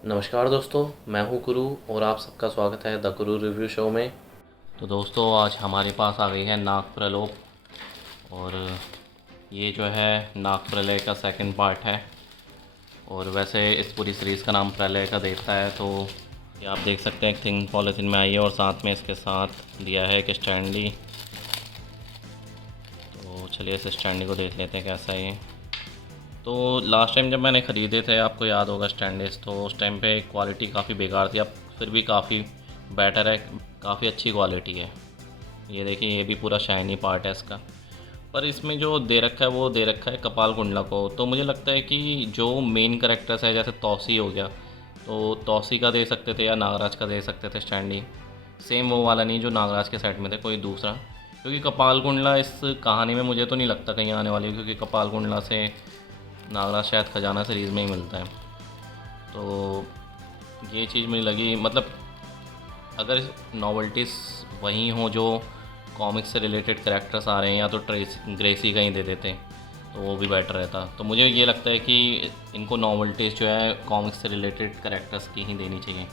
नमस्कार दोस्तों, मैं हूं गुरु और आप सबका स्वागत है द गुरु रिव्यू शो में। तो दोस्तों, आज हमारे पास आ गई है नाग प्रलोभ और ये जो है नाग प्रलय का सेकंड पार्ट है। और वैसे इस पूरी सीरीज़ का नाम प्रलय का देवता है। तो ये आप देख सकते हैं, एक थिंग पॉलीथीन में आई है और साथ में इसके साथ दिया है एक स्टैंडी। तो चलिए इस स्टैंडी को देख लेते हैं कैसा है ये। तो लास्ट टाइम जब मैंने ख़रीदे थे, आपको याद होगा स्टैंडर्ड्स, तो उस टाइम पे क्वालिटी काफ़ी बेकार थी। अब फिर भी काफ़ी बेटर है, काफ़ी अच्छी क्वालिटी है। ये देखिए, ये भी पूरा शाइनी पार्ट है इसका। पर इसमें जो दे रखा है वो दे रखा है कपाल कुंडला को। तो मुझे लगता है कि जो मेन करेक्टर्स है, जैसे तौसी हो गया, तो तौसी का दे सकते थे या नागराज का दे सकते थे स्टैंडी। सेम वो वाला नहीं जो नागराज के सेट में थे, कोई दूसरा। क्योंकि कपाल कुंडला इस कहानी में मुझे तो नहीं लगता कहीं आने वाली है, क्योंकि कपाल कुंडला से नागराज शायद खजाना सीरीज़ में ही मिलता है। तो ये चीज़ मुझे लगी, मतलब अगर नॉवल्टीज़ वही हों जो कॉमिक्स से रिलेटेड कैरेक्टर्स आ रहे हैं, या तो ट्रेस ग्रेसी का ही दे देते तो वो भी बेटर रहता। तो मुझे ये लगता है कि इनको नॉवल्टीज़ जो है कॉमिक्स से रिलेटेड कैरेक्टर्स की ही देनी चाहिए।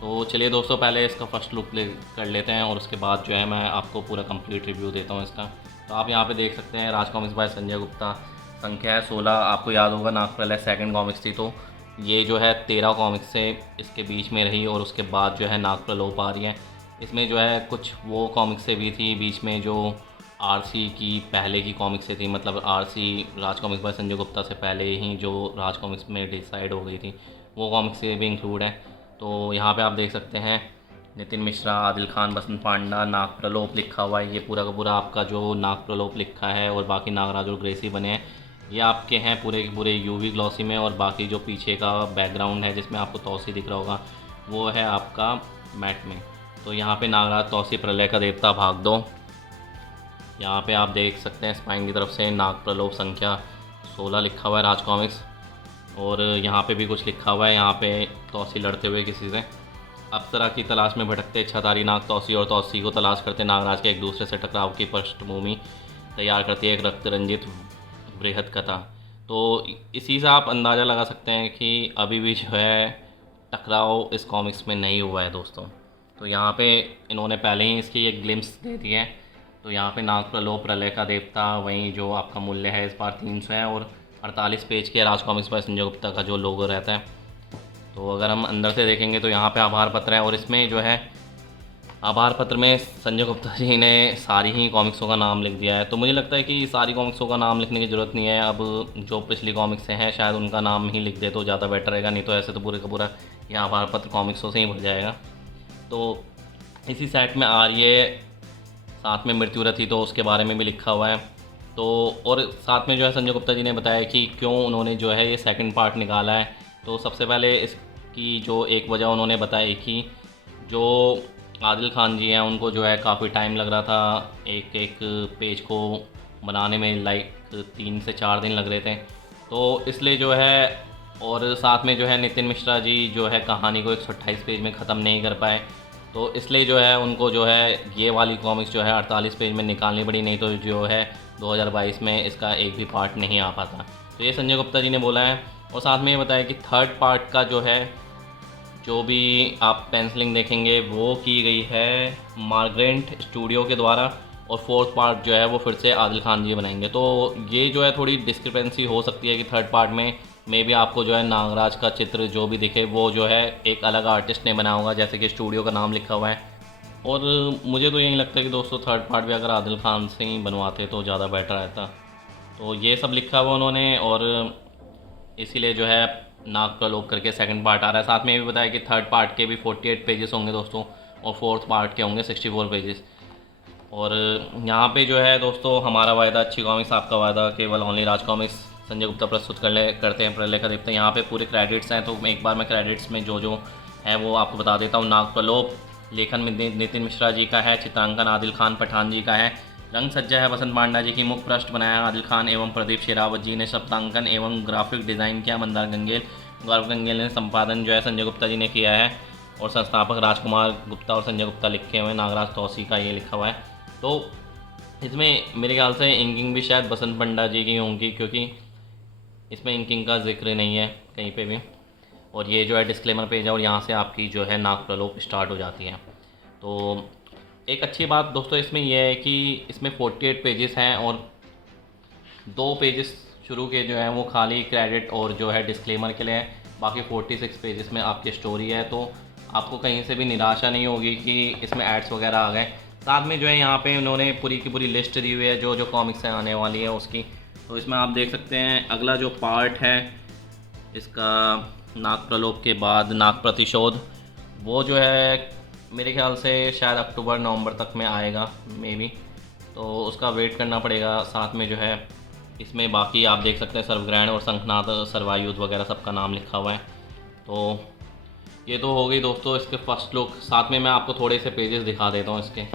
तो चलिए दोस्तों, पहले इसका फर्स्ट लुक कर लेते हैं और उसके बाद जो है मैं आपको पूरा कंप्लीट रिव्यू देता हूँ इसका। तो आप यहाँ पे देख सकते हैं, राज कॉमिक्स बाय संजय गुप्ता, संख्या है 16। आपको याद होगा नाग प्रलय सेकंड कॉमिक्स थी, तो ये जो है 13 कॉमिक्स से इसके बीच में रही और उसके बाद जो है नाग प्रलोभ आ रही है। इसमें जो है कुछ वो कॉमिक्स से भी थी बीच में, जो आरसी की पहले की कॉमिक्स से थी, मतलब आरसी राज कॉमिक्स बाय संजय गुप्ता से पहले ही जो राज कॉमिक्स में डिसाइड हो गई थी, वो कॉमिक्स से भी इंक्लूड है। तो यहाँ पे आप देख सकते हैं नितिन मिश्रा, आदिल खान, बसंत पांडा, नाग प्रलोभ लिखा हुआ है। ये पूरा का पूरा आपका जो नाग प्रलोभ लिखा है और बाकी नागराज और ग्रेसी बने हैं, ये आपके हैं पूरे के पूरे यूवी ग्लॉसी में। और बाकी जो पीछे का बैकग्राउंड है जिसमें आपको तौसी दिख रहा होगा, वो है आपका मैट में। तो यहाँ पे नागराज, तौसी, प्रलय का देवता, भाग दो। यहाँ पे आप देख सकते हैं स्पाइन की तरफ से नाग प्रलोभ संख्या 16 लिखा हुआ है राज कॉमिक्स। और यहाँ पे भी कुछ लिखा हुआ है, यहाँ पे तौसी लड़ते हुए किसी से। अप्सरा की तलाश में भटकते इच्छाधारी नाग तौसी और तौसी को तलाश करते नागराज के एक दूसरे से टकराव की पृष्ठभूमि तैयार करती है एक रक्त रंजित बृहद कथा। तो इसी से आप अंदाज़ा लगा सकते हैं कि अभी भी जो है टकराव इस कॉमिक्स में नहीं हुआ है दोस्तों। तो यहाँ पे इन्होंने पहले ही इसकी एक ग्लिम्स दे दी है। तो यहाँ पे नाग प्रलोभ, प्रलय का देवता, वहीं जो आपका मूल्य है इस बार 300 है और 48 पेज के राज कॉमिक्स पर संजय गुप्ता का जो लोगो रहता है। तो अगर हम अंदर से देखेंगे तो यहाँ पे आभार पत्र है, और इसमें जो है आभार पत्र में संजय गुप्ता जी ने सारी ही कॉमिक्सों का नाम लिख दिया है। तो मुझे लगता है कि सारी कॉमिक्सों का नाम लिखने की ज़रूरत नहीं है। अब जो पिछली कॉमिक्स हैं शायद उनका नाम ही लिख दे तो ज़्यादा बेटर रहेगा, नहीं तो ऐसे तो पूरे का पूरा ये आभार पत्र कॉमिक्सों से ही भर जाएगा। तो इसी सेट में आ रही है साथ में मृत्यु रथी, तो उसके बारे में भी लिखा हुआ है। तो और साथ में जो है संजय गुप्ता जी ने बताया कि क्यों उन्होंने जो है ये सेकंड पार्ट निकाला है। तो सबसे पहले इसकी जो एक वजह उन्होंने बताई कि जो आदिल खान जी हैं उनको जो है काफ़ी टाइम लग रहा था एक एक पेज को बनाने में, लाइक 3 से 4 दिन लग रहे थे। तो इसलिए जो है, और साथ में जो है नितिन मिश्रा जी जो है कहानी को 128 पेज में ख़त्म नहीं कर पाए। तो इसलिए जो है उनको जो है ये वाली कॉमिक्स जो है 48 पेज में निकालनी पड़ी, नहीं तो जो है 2022 में इसका एक भी पार्ट नहीं आ पाता। तो ये संजय गुप्ता जी ने बोला है। और साथ में ये बताया कि थर्ड पार्ट का जो है, जो भी आप पेंसिलिंग देखेंगे वो की गई है मार्गरेंट स्टूडियो के द्वारा, और फोर्थ पार्ट जो है वो फिर से आदिल खान जी बनाएंगे। तो ये जो है थोड़ी डिस्क्रिपेंसी हो सकती है कि थर्ड पार्ट में मे भी आपको जो है नागराज का चित्र जो भी दिखे वो जो है एक अलग आर्टिस्ट ने बनाया होगा, जैसे कि स्टूडियो का नाम लिखा हुआ है। और मुझे तो यही लगता है कि दोस्तों थर्ड पार्ट भी अगर आदिल खान से ही बनवाते तो ज़्यादा बेटर रहता। तो ये सब लिखा हुआ उन्होंने, और इसीलिए जो है नाग प्रलोभ करके सेकंड पार्ट आ रहा है। साथ में ये भी बताया कि थर्ड पार्ट के भी 48 पेजेस होंगे दोस्तों, और फोर्थ पार्ट के होंगे 64 पेजेस। और यहाँ पे जो है दोस्तों, हमारा वायदा अच्छी कॉमिक्स, आपका वायदा केवल ओनली राज कॉमिक्स, संजय गुप्ता प्रस्तुत करते हैं प्रलय का देवता। यहाँ पे पूरे क्रेडिट्स हैं, तो एक बार मैं क्रेडिट्स में जो जो है वो आपको बता देता हूँ। नाग प्रलोभ लेखन में नितिन मिश्रा जी का है, चित्रांकन आदिल खान पठान जी का है, रंग सज्जा है बसंत पांडा जी की, मुख पृष्ठ बनाया आदिल खान एवं प्रदीप शेरावत जी ने, शब्दांकन एवं ग्राफिक डिज़ाइन किया मंदार गंगेल, गौरव गंगेल ने, संपादन जो है संजय गुप्ता जी ने किया है, और संस्थापक राजकुमार गुप्ता और संजय गुप्ता लिखे हुए, नागराज तौसी का ये लिखा हुआ है। तो इसमें मेरे ख्याल से इंकिंग भी शायद बसंत पंडा जी की होंगी, क्योंकि इसमें इंकिंग का जिक्र नहीं है कहीं पे भी। और ये जो है डिस्क्लेमर पेज है और यहाँ से आपकी जो है नाक प्रलोप स्टार्ट हो जाती है। तो एक अच्छी बात दोस्तों इसमें यह है कि इसमें 48 पेजेस हैं और 2 पेजेस शुरू के जो हैं वो खाली क्रेडिट और जो है डिस्क्लेमर के लिए है, बाकी 46 पेजेस में आपकी स्टोरी है। तो आपको कहीं से भी निराशा नहीं होगी कि इसमें एड्स वगैरह आ गए। साथ में जो है यहाँ पे उन्होंने पूरी की पूरी लिस्ट दी हुई है जो जो कॉमिक्स हैं आने वाली है उसकी। तो इसमें आप देख सकते हैं अगला जो पार्ट है इसका नाग प्रलोप के बाद नाग प्रतिशोध, वो जो है मेरे ख्याल से शायद अक्टूबर नवंबर तक में आएगा मे बी, तो उसका वेट करना पड़ेगा। साथ में जो है इसमें बाकी आप देख सकते हैं सर्वग्रहण और शंखनाद सर्वायुध वगैरह सबका नाम लिखा हुआ है। तो ये तो हो गई दोस्तों इसके फर्स्ट लुक। साथ में मैं आपको थोड़े से पेजेस दिखा देता हूँ इसके।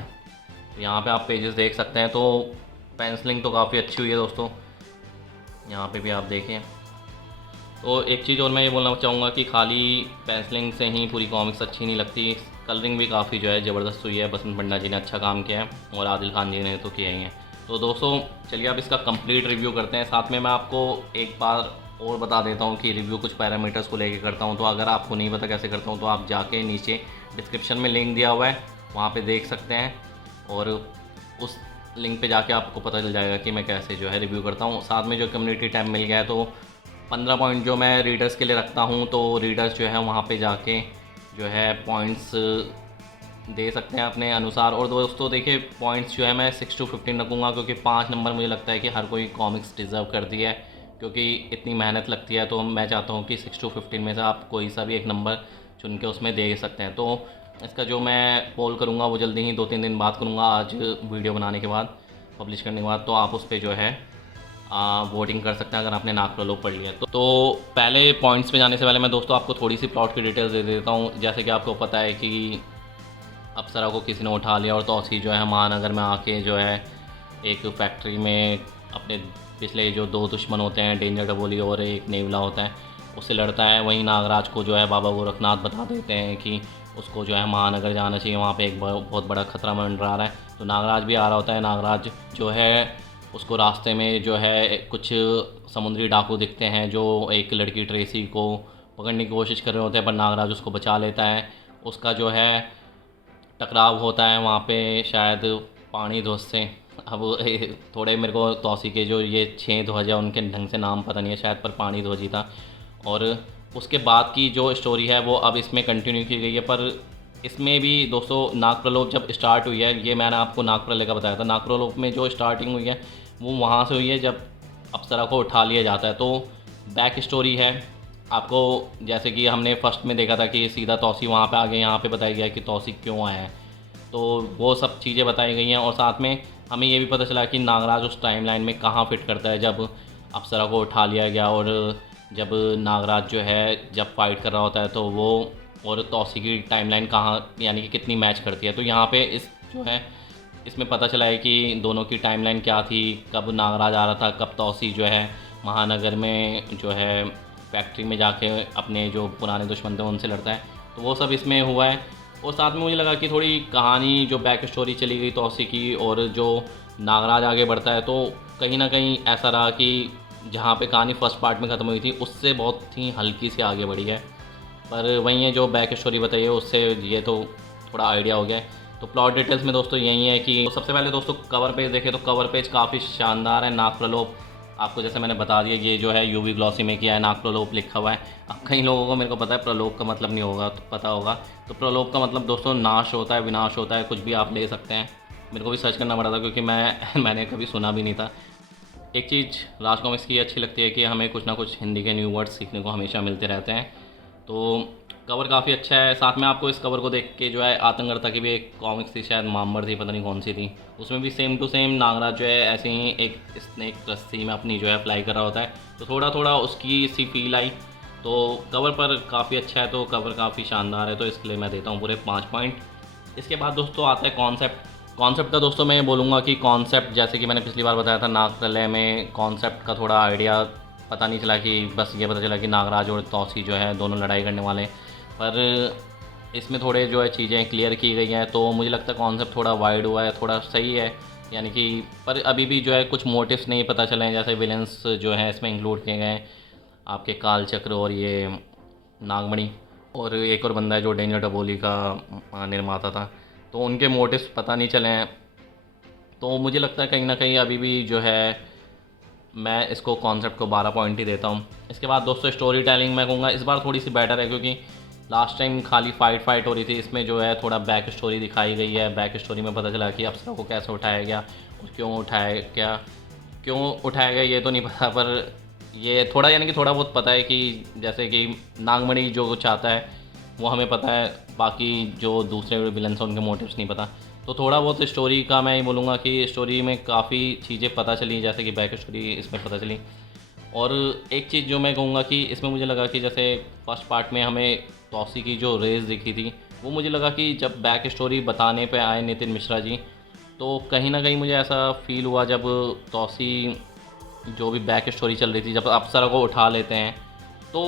यहाँ पे आप पेजेस देख सकते हैं, तो पेंसिलिंग तो काफ़ी अच्छी हुई है दोस्तों, यहाँ पे भी आप देखें। तो एक चीज़ और मैं ये बोलना चाहूँगा कि खाली पेंसिलिंग से ही पूरी कॉमिक्स अच्छी नहीं लगती, कलरिंग भी काफ़ी जो है ज़बरदस्त हुई है। बसंत पंडा जी ने अच्छा काम किया है और आदिल खान जी ने तो किया ही है। तो दोस्तों चलिए अब इसका कंप्लीट रिव्यू करते हैं। साथ में मैं आपको एक बार और बता देता हूँ कि रिव्यू कुछ पैरामीटर्स को लेके करता हूँ, तो अगर आपको नहीं पता कैसे करता हूँ तो आप जाके नीचे डिस्क्रिप्शन में लिंक दिया हुआ है वहाँ पे देख सकते हैं और उस लिंक पे जाके आपको पता चल जाएगा कि मैं कैसे जो है रिव्यू करता हूँ। साथ में जो कम्युनिटी टैब मिल गया है तो 15 पॉइंट जो मैं रीडर्स के लिए रखता हूँ, तो रीडर्स जो है वहाँ पे जाके जो है पॉइंट्स दे सकते हैं अपने अनुसार। और दोस्तों देखिए पॉइंट्स जो है मैं 6 to 15 रखूँगा क्योंकि 5 नंबर मुझे लगता है कि हर कोई कॉमिक्स डिज़र्व करती है, क्योंकि इतनी मेहनत लगती है। तो मैं चाहता हूँ कि 6 to 15 में से आप कोई सा भी एक नंबर चुन के उसमें दे सकते हैं। तो इसका जो मैं पोल करूँगा वो जल्दी ही 2-3 दिन बाद करूँगा, आज वीडियो बनाने के बाद, पब्लिश करने के बाद। तो आप उस पर जो है वोटिंग कर सकते हैं अगर आपने नाग प्रलोप पढ़ लिया तो पहले पॉइंट्स पे जाने से पहले मैं दोस्तों आपको थोड़ी सी प्लॉट की डिटेल्स दे देता हूँ। जैसे कि आपको पता है कि अप्सरा को किसी ने उठा लिया और तौसी जो है महानगर में आके जो है एक फैक्ट्री में अपने पिछले जो 2 दुश्मन होते हैं, डेंजर डबोली और एक नेवला होता है, उससे लड़ता है। वहीं नागराज को जो है बाबा गोरखनाथ बता देते हैं कि उसको जो है महानगर जाना चाहिए, वहाँ पे एक बहुत बड़ा खतरा मंडरा रहा है। तो नागराज भी आ रहा होता है। नागराज जो है उसको रास्ते में जो है कुछ समुद्री डाकू दिखते हैं जो एक लड़की ट्रेसी को पकड़ने की कोशिश कर रहे होते हैं, पर नागराज उसको बचा लेता है। उसका जो है टकराव होता है वहाँ पे शायद पानी ध्वज से। अब थोड़े मेरे को तौसी के जो ये 6 ध्वज है उनके ढंग से नाम पता नहीं है शायद, पर पानी ध्वज ही था। और उसके बाद की जो स्टोरी है वो अब इसमें कंटिन्यू की गई है। पर इसमें भी दोस्तों नाग प्रलोप जब स्टार्ट हुई है, ये मैंने आपको नाग प्रलय का बताया था, नाग प्रलोप में जो स्टार्टिंग हुई है वो वहाँ से हुई है जब अप्सरा को उठा लिया जाता है। तो बैक स्टोरी है आपको, जैसे कि हमने फर्स्ट में देखा था कि सीधा तौसी वहाँ पे आ गए, यहाँ पे बताया गया कि तौसी क्यों आया है, तो वो सब चीज़ें बताई गई हैं। और साथ में हमें ये भी पता चला कि नागराज उस टाइमलाइन में कहाँ फिट करता है जब अप्सरा को उठा लिया गया और जब नागराज जो है जब फाइट कर रहा होता है तो वो और तौसी की टाइमलाइन कहाँ यानी कि कितनी मैच करती है। तो यहाँ पे इस जो है इसमें पता चला है कि दोनों की टाइमलाइन क्या थी, कब नागराज आ रहा था, कब तौसी जो है महानगर में जो है फैक्ट्री में जाके अपने जो पुराने दुश्मन थे उनसे लड़ता है। तो वो सब इसमें हुआ है। और साथ में मुझे लगा कि थोड़ी कहानी जो बैक स्टोरी चली गई तौसी की और जो नागराज आगे बढ़ता है, तो कहीं ना कहीं ऐसा रहा कि जहाँ पे कहानी फर्स्ट पार्ट में ख़त्म हुई थी उससे बहुत ही हल्की सी आगे बढ़ी है। पर वहीं ये जो बैक स्टोरी बताई है उससे ये तो थोड़ा आइडिया हो गया है। तो प्लॉट डिटेल्स में दोस्तों यही है कि सबसे पहले दोस्तों कवर पेज देखें तो कवर पेज काफ़ी शानदार है। नाग प्रलोप आपको जैसे मैंने बता दिया, ये जो है यूवी ग्लॉसी में किया है, नाग प्रलोप लिखा हुआ है। अब कई लोगों को मेरे को पता है प्रलोप का मतलब नहीं होगा तो पता होगा, तो प्रलोप का मतलब दोस्तों नाश होता है, विनाश होता है, कुछ भी आप ले सकते हैं। मेरे को भी सर्च करना पड़ा था क्योंकि मैंने कभी सुना भी नहीं था। एक चीज़ राज कॉमिक्स की अच्छी लगती है कि हमें कुछ ना कुछ हिंदी के न्यू वर्ड्स सीखने को हमेशा मिलते रहते हैं। तो कवर काफ़ी अच्छा है। साथ में आपको इस कवर को देख के जो है आतंकर्ता की भी एक कॉमिक्स थी, शायद मामर थी, पता नहीं कौन सी थी, उसमें भी सेम टू सेम नागराज जो है ऐसे ही एक स्नेक रस्सी में अपनी जो है अप्लाई कर रहा होता है, तो थोड़ा थोड़ा उसकी सी फील आई। तो कवर पर काफ़ी अच्छा है, तो कवर काफ़ी शानदार है, तो इसके लिए मैं देता हूँ पूरे 5 पॉइंट। इसके बाद दोस्तों आता है कॉन्सेप्ट का। दोस्तों मैं ये बोलूँगा कि कॉन्सेप्ट जैसे कि मैंने पिछली बार बताया था नाग प्रलय में कॉन्सेप्ट का थोड़ा आइडिया पता नहीं चला, कि बस ये पता चला कि नागराज और तौसी जो है दोनों लड़ाई करने वाले हैं, पर इसमें थोड़े जो है चीज़ें क्लियर की गई हैं। तो मुझे लगता है कॉन्सेप्ट थोड़ा वाइड हुआ है, थोड़ा सही है यानी कि, पर अभी भी जो है कुछ मोटिव्स नहीं पता चले हैं, जैसे विलेंस जो है इसमें इंक्लूड किए गए हैं आपके काल चक्र और ये नागमणि और एक और बंदा है जो डेंजर डबोली का निर्माता था, तो उनके मोटिव्स पता नहीं चले हैं। तो मुझे लगता है कहीं ना कहीं अभी भी जो है मैं इसको कॉन्सेप्ट को 12 पॉइंट ही देता हूँ। इसके बाद दोस्तों स्टोरी टेलिंग मैं कहूँगा इस बार थोड़ी सी बेटर है, क्योंकि लास्ट टाइम खाली फाइट हो रही थी, इसमें जो है थोड़ा बैक स्टोरी दिखाई गई है। बैक स्टोरी में पता चला कि अप्सरा को कैसे उठाया गया और क्यों उठाया गया ये तो नहीं पता, पर ये थोड़ा यानी कि थोड़ा बहुत पता है कि जैसे कि नागमणि जो चाहता है वो हमें पता है, बाकी जो दूसरे विलन्स हैं उनके मोटिव्स नहीं पता। तो थोड़ा बहुत स्टोरी का मैं ये बोलूँगा कि स्टोरी में काफ़ी चीज़ें पता चली, जैसे कि बैक स्टोरी इसमें पता चली। और एक चीज़ जो मैं कहूँगा कि इसमें मुझे लगा कि जैसे फर्स्ट पार्ट में हमें तौसी की जो रेस दिखी थी, वो मुझे लगा कि जब बैक स्टोरी बताने पे आए नितिन मिश्रा जी, तो कहीं ना कहीं मुझे ऐसा फील हुआ जब तौसी जो भी बैक स्टोरी चल रही थी, जब अप्सरा को उठा लेते हैं, तो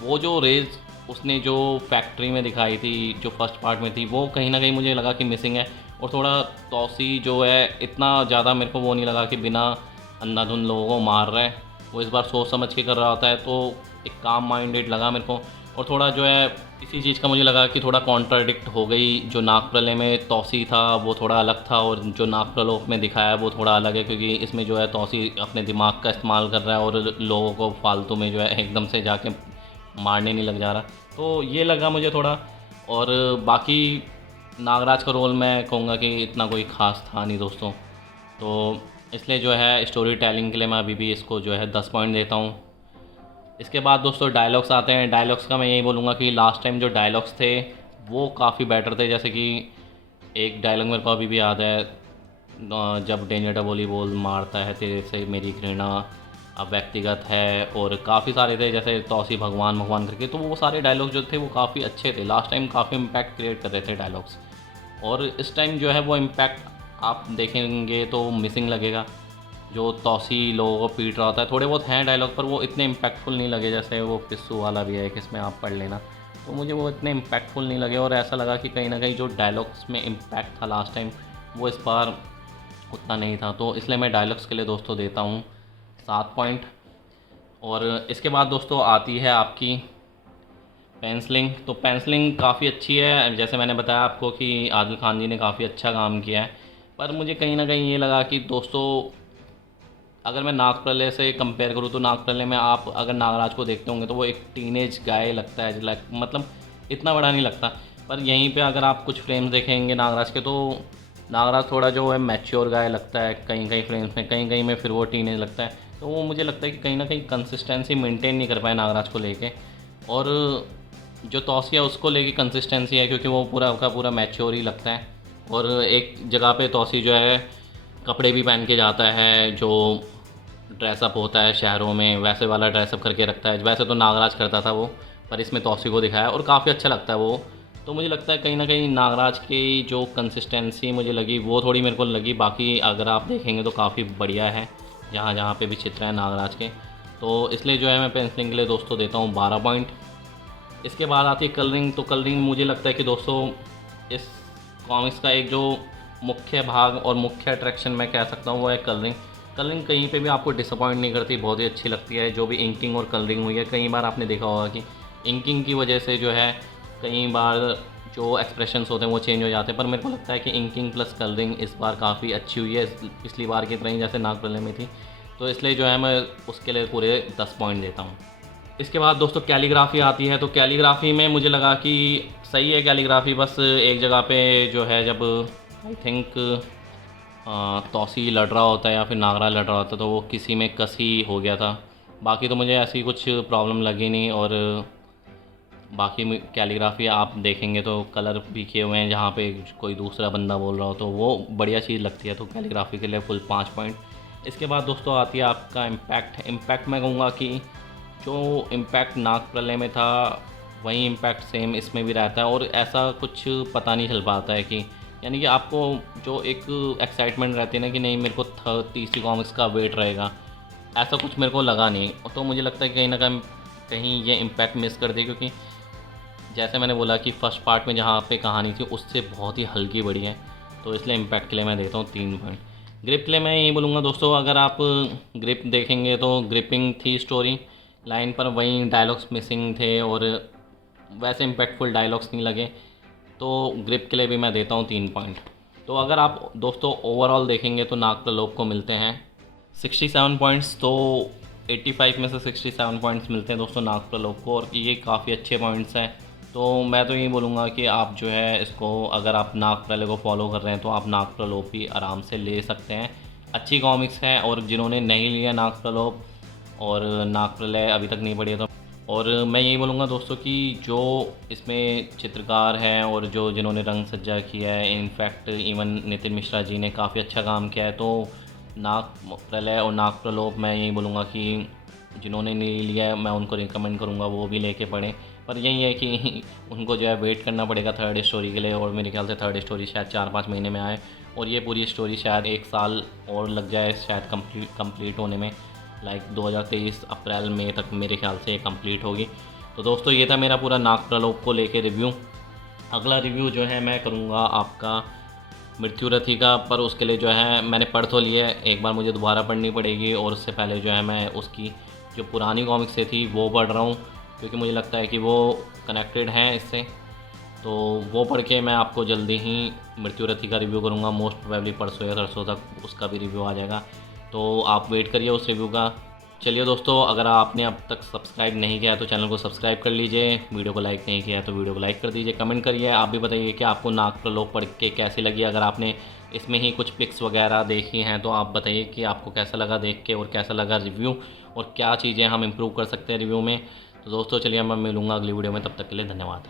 वो जो रेस उसने जो फैक्ट्री में दिखाई थी जो फर्स्ट पार्ट में थी, वो कहीं ना कहीं मुझे लगा कि मिसिंग है। और थोड़ा तौसी जो है इतना ज़्यादा मेरे को वो नहीं लगा कि बिना अंधाधुंध लोगों को मार रहा है, वो इस बार सोच समझ के कर रहा होता है, तो एक काम माइंडेड लगा मेरे को। और थोड़ा जो है इसी चीज़ का मुझे लगा कि थोड़ा कॉन्ट्राडिक्ट हो गई, जो नागप्रलय में तौसी था वो थोड़ा अलग था और जो नागप्रलोक में दिखाया वो थोड़ा अलग है, क्योंकि इसमें जो है तौसी अपने दिमाग का इस्तेमाल कर रहा है और लोगों को फालतू में जो है एकदम से जाके मारने नहीं लग जा रहा। तो ये लगा मुझे थोड़ा। और बाकी नागराज का रोल मैं कहूँगा कि इतना कोई ख़ास था नहीं दोस्तों, तो इसलिए जो है स्टोरी टेलिंग के लिए मैं अभी भी इसको जो है 10 पॉइंट देता हूँ। इसके बाद दोस्तों डायलॉग्स आते हैं। डायलॉग्स का मैं यही बोलूँगा कि लास्ट टाइम जो डायलॉग्स थे वो काफ़ी बेटर थे। जैसे कि एक डायलॉग मेरे को अभी भी याद है, जब डेंजर डबोली बोल मारता है तेरे से मेरी घृणा अब व्यक्तिगत है, और काफ़ी सारे थे जैसे तौसी भगवान भगवान करके। तो वो सारे डायलॉग जो थे वो काफ़ी अच्छे थे, लास्ट टाइम काफ़ी इम्पैक्ट क्रिएट कर रहे थे डायलॉग्स। और इस टाइम जो है वो इम्पैक्ट आप देखेंगे तो मिसिंग लगेगा। जो तौसी लोगों को पीट रहा होता है, थोड़े बहुत हैं डायलॉग पर वो इतने इम्पैक्टफुल नहीं लगे। जैसे वो पिस्सू वाला भी है कि इसमें आप पढ़ लेना, तो मुझे वो इतने इम्पैक्टफुल नहीं लगे। और ऐसा लगा कि कहीं ना कहीं जो डायलॉग्स में इम्पैक्ट था लास्ट टाइम वो इस बार उतना नहीं था। तो इसलिए मैं डायलॉग्स के लिए दोस्तों देता हूँ 7 पॉइंट। और इसके बाद दोस्तों आती है आपकी पेंसिलिंग। तो पेंसिलिंग काफ़ी अच्छी है, जैसे मैंने बताया आपको कि आदिल खान जी ने काफ़ी अच्छा काम किया है। पर मुझे कहीं ना कहीं ये लगा कि दोस्तों अगर मैं नागप्रलय से कंपेयर करूँ तो नागप्रलय में आप अगर नागराज को देखते होंगे तो वो एक टीनेज गाय लगता है, मतलब इतना बड़ा नहीं लगता। पर यहीं पे अगर आप कुछ फ्रेम्स देखेंगे नागराज के, तो नागराज थोड़ा जो है मैच्योर गाय लगता है कहीं कहीं फ्रेम्स में, कहीं कहीं में फिर वो टीनेज लगता है। तो वो मुझे लगता है कि कहीं ना कहीं कंसिस्टेंसी मेंटेन नहीं कर पाए नागराज को लेके। और जो तौसी है उसको लेके कंसिस्टेंसी है, क्योंकि वो पूरा का पूरा मैच्योर ही लगता है। और एक जगह पे तौसी जो है कपड़े भी पहन के जाता है, जो ड्रेसअप होता है शहरों में वैसे वाला ड्रेसअप करके रखता है। वैसे तो नागराज करता था वो, पर इसमें तौसी को दिखाया और काफ़ी अच्छा लगता है वो। तो मुझे लगता है कहीं ना कहीं नागराज की जो कंसिस्टेंसी मुझे लगी वो थोड़ी मेरे को लगी। बाकी अगर आप देखेंगे तो काफ़ी बढ़िया है जहाँ जहाँ पे भी चित्र हैं नागराज के। तो इसलिए जो है मैं पेंसिलिंग के लिए दोस्तों देता हूँ 12 पॉइंट। इसके बाद आती है कलरिंग। तो कलरिंग मुझे लगता है कि दोस्तों इस कॉमिक्स का एक जो मुख्य भाग और मुख्य अट्रैक्शन मैं कह सकता हूँ वो है कलरिंग। कलरिंग कहीं पे भी आपको डिसअपॉइंट नहीं करती, बहुत ही अच्छी लगती है। जो भी इंकिंग और कलरिंग हुई है, कई बार आपने देखा होगा कि इंकिंग की वजह से जो है कई बार जो एक्सप्रेशंस होते हैं वो चेंज हो जाते हैं। पर मेरे को लगता है कि इंकिंग प्लस कलरिंग इस बार काफ़ी अच्छी हुई है, पिछली बार की तरह ही जैसे नागप्रलय में थी। तो इसलिए जो है मैं उसके लिए पूरे 10 पॉइंट देता हूँ। इसके बाद दोस्तों कैलीग्राफी आती है। तो कैलीग्राफी में मुझे लगा कि सही है कैलीग्राफी, बस एक जगह पे जो है जब आई थिंक तौसी लड़ रहा होता है या फिर नागराज लड़ रहा होता है तो वो किसी में कसी हो गया था। बाकी तो मुझे ऐसी कुछ प्रॉब्लम लगी नहीं। और बाकी कैलीग्राफी आप देखेंगे तो कलर भी किए हुए हैं, जहाँ पे कोई दूसरा बंदा बोल रहा हो तो वो बढ़िया चीज़ लगती है। तो कैलीग्राफी के लिए फुल 5 पॉइंट। इसके बाद दोस्तों आती है आपका इम्पैक्ट मैं कहूँगा कि जो इम्पैक्ट नागप्रलय में था वही इम्पैक्ट सेम इसमें भी रहता है। और ऐसा कुछ पता नहीं चल पाता है कि यानी कि आपको जो एक एक्साइटमेंट रहती है ना कि नहीं मेरे को तीसरी कॉमिक्स का वेट रहेगा, ऐसा कुछ मेरे को लगा नहीं। तो मुझे लगता है कि कहीं ना कहीं ये इम्पैक्ट मिस कर दी, क्योंकि जैसे मैंने बोला कि फ़र्स्ट पार्ट में जहाँ पे कहानी थी उससे बहुत ही हल्की बड़ी है। तो इसलिए इम्पैक्ट के लिए मैं देता हूँ 3 पॉइंट। ग्रिप के लिए मैं यही बोलूँगा दोस्तों, अगर आप ग्रिप देखेंगे तो ग्रिपिंग थी स्टोरी, लाइन पर वही डायलॉग्स मिसिंग थे और वैसे इम्पैक्टफुल डायलॉग्स नहीं लगे। तो ग्रिप के लिए भी मैं देता हूँ 3 पॉइंट। तो अगर आप दोस्तों ओवरऑल देखेंगे तो नाग प्रलोक को मिलते हैं 67 पॉइंट्स। तो 85 में से 67 पॉइंट्स मिलते हैं दोस्तों नाग प्रलोक को, और ये काफ़ी अच्छे पॉइंट्स हैं। तो मैं तो यही बोलूँगा कि आप जो है इसको, अगर आप नाग प्रलय को फॉलो कर रहे हैं तो आप नाग प्रलोक भी आराम से ले सकते हैं। अच्छी कॉमिक्स है, और जिन्होंने नहीं लिया नाग प्रलोक और नाग प्रलय अभी तक नहीं पढ़ी है तो, और मैं यही बोलूँगा दोस्तों कि जो इसमें चित्रकार हैं और जो जिन्होंने रंग सज्जा किया है, इनफैक्ट इवन नितिन मिश्रा जी ने काफ़ी अच्छा काम किया है। तो नाग प्रलय और नाग प्रलोक मैं यही बोलूँगा कि जिन्होंने नहीं लिया है मैं उनको रिकमेंड करूँगा वो भी लेके पढ़ें। पर यही है कि उनको जो है वेट करना पड़ेगा थर्ड स्टोरी के लिए, और मेरे ख्याल से थर्ड स्टोरी शायद 4-5 महीने में आए, और ये पूरी स्टोरी शायद 1 साल और लग जाए शायद कंप्लीट होने में। लाइक 2023 अप्रैल मई तक मेरे ख्याल से ये कंप्लीट होगी। तो दोस्तों ये था मेरा पूरा नाग प्रलोक को लेके रिव्यू। अगला रिव्यू जो है मैं करूँगा आपका मृत्यु रथी का, पर उसके लिए जो है मैंने पढ़ तो लिया है, एक बार मुझे दोबारा पढ़नी पड़ेगी, और उससे पहले जो है मैं उसकी जो पुरानी कॉमिक्स से थी वो पढ़ रहा हूँ, क्योंकि मुझे लगता है कि वो कनेक्टेड हैं इससे। तो वो पढ़ के मैं आपको जल्दी ही मृत्यु रथी का रिव्यू करूँगा, मोस्ट प्रोबेबली परसों या तरसों तक उसका भी रिव्यू आ जाएगा। तो आप वेट करिए उस रिव्यू का। चलिए दोस्तों, अगर आपने अब तक सब्सक्राइब नहीं किया है तो चैनल को सब्सक्राइब कर लीजिए, वीडियो को लाइक नहीं किया है तो वीडियो को लाइक कर दीजिए, कमेंट करिए। आप भी बताइए कि आपको नाग प्रलोक पढ़ के कैसी लगी। अगर आपने इसमें ही कुछ पिक्स वगैरह देखी हैं तो आप बताइए कि आपको कैसा लगा देख के, और कैसा लगा रिव्यू, और क्या चीज़ें हम इम्प्रूव कर सकते हैं रिव्यू में। तो दोस्तों चलिए मैं मिलूँगा अगली वीडियो में, तब तक के लिए धन्यवाद।